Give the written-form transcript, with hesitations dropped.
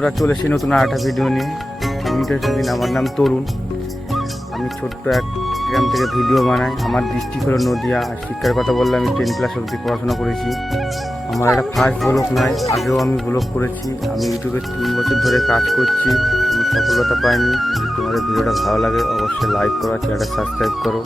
তোরা চলে এসে নতুন আর একটা ভিডিও নিয়ে। আমার নাম তরুণ। আমি ছোট্ট এক গ্রাম থেকে ভিডিও বানাই। আমার ডিস্ট্রিক্ট হলো নদিয়া। আর শিক্ষার কথা বললে আমি 10 ক্লাস অবধি পড়াশোনা করেছি। আমার একটা ফার্স্ট ব্লগ নয়, আগেও আমি ব্লগ করেছি। আমি ইউটিউবে 3 বছর ধরে কাজ করছি, আমি সফলতা পাইনি। তোমাদের ভিডিওটা ভালো লাগে অবশ্যই লাইক করো, চ্যানেলটা সাবস্ক্রাইব করো।